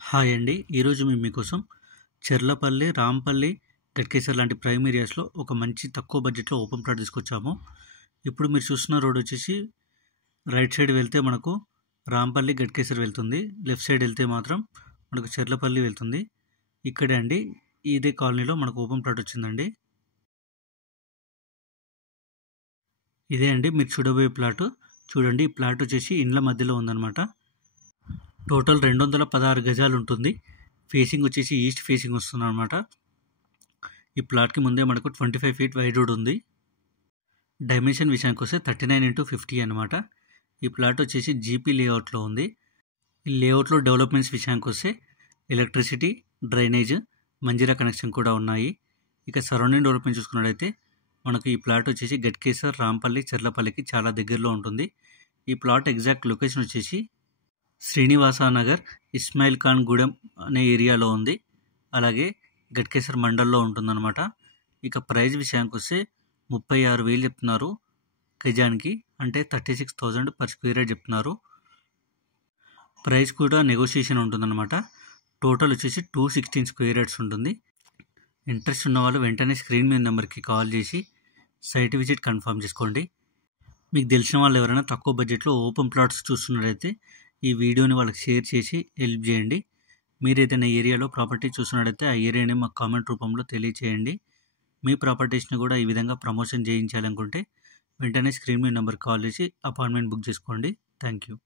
Hi అండి. ఈరోజు మేము మీకోసం చెర్లపల్లి, రాంపల్లి, గట్కేసర్ లాంటి ప్రైమ్ ఏరియాస్‌లో ఒక మంచి తక్కువ బడ్జెట్‌లో ఓపెన్ ప్లాట్ తీసుకొచ్చాము. ఇప్పుడు మీరు చూస్తున్న రోడ్ వచ్చేసి రైట్ సైడ్ వెళ్తే మనకు రాంపల్లి, గట్కేసర్ వెళ్తుంది. లెఫ్ట్ సైడ్ వెళ్తే మాత్రం మనకు చెర్లపల్లి వెళ్తుంది. ఇక్కడే అండి ఇదే కాలనీలో మనకు ఓపెన్ ప్లాట్ వచ్చిందండి. ఇదే అండి మీరు చూడబోయే ప్లాట్. చూడండి, ఈ ప్లాట్ వచ్చేసి ఇండ్ల మధ్యలో ఉందన్నమాట. టోటల్ 216 గజాలు ఉంటుంది. ఫేసింగ్ వచ్చేసి ఈస్ట్ ఫేసింగ్ వస్తుంది అనమాట. ఈ ప్లాట్కి ముందే మనకు 25 ఫీట్ వైడ్ రోడ్ ఉంది. డైమెన్షన్ విషయానికి వస్తే 39x50 అనమాట. ఈ ప్లాట్ వచ్చేసి జీపీ లేఅవుట్లో ఉంది. ఈ లేఅవుట్లో డెవలప్మెంట్స్ విషయానికి వస్తే ఎలక్ట్రిసిటీ, డ్రైనేజ్, మంజీరా కనెక్షన్ కూడా ఉన్నాయి. ఇక సరౌండింగ్ డెవలప్మెంట్ చూసుకున్నట్లయితే మనకు ఈ ప్లాట్ వచ్చేసి గట్కేసర్, రాంపల్లి, చెర్లపల్లికి చాలా దగ్గరలో ఉంటుంది. ఈ ప్లాట్ ఎగ్జాక్ట్ లొకేషన్ వచ్చేసి శ్రీనివాస నగర్, ఇస్మాయిల్ ఖాన్ గూడెం అనే ఏరియాలో ఉంది. అలాగే గట్కేసర్ మండల్లో ఉంటుందన్నమాట. ఇక ప్రైస్ విషయానికి వస్తే 36,000 చెప్తున్నారు గజానికి, అంటే 36,000 పర్ స్క్వేర్ యార్డ్ చెప్తున్నారు. ప్రైస్ కూడా నెగోషియేషన్ ఉంటుందన్నమాట. టోటల్ వచ్చేసి 216 స్క్వేర్ యార్డ్స్ ఉంటుంది. ఇంట్రెస్ట్ ఉన్న వాళ్ళు వెంటనే స్క్రీన్ మీద నెంబర్కి కాల్ చేసి సైట్ విజిట్ కన్ఫర్మ్ చేసుకోండి. మీకు తెలిసిన వాళ్ళు ఎవరైనా తక్కువ బడ్జెట్లో ఓపెన్ ప్లాట్స్ చూస్తున్నట్లయితే ఈ వీడియోని వాళ్ళకి షేర్ చేసి హెల్ప్ చేయండి. మీరు ఏదైనా ఏరియాలో ప్రాపర్టీ చూస్తున్నట్లయితే ఆ ఏరియాని మాకు కామెంట్ రూపంలో తెలియచేయండి. మీ ప్రాపర్టీస్ని కూడా ఈ విధంగా ప్రమోషన్ చేయించాలనుకుంటే వెంటనే స్క్రీన్ మీద నెంబర్కి కాల్ చేసి అపాయింట్మెంట్ బుక్ చేసుకోండి. Thank you.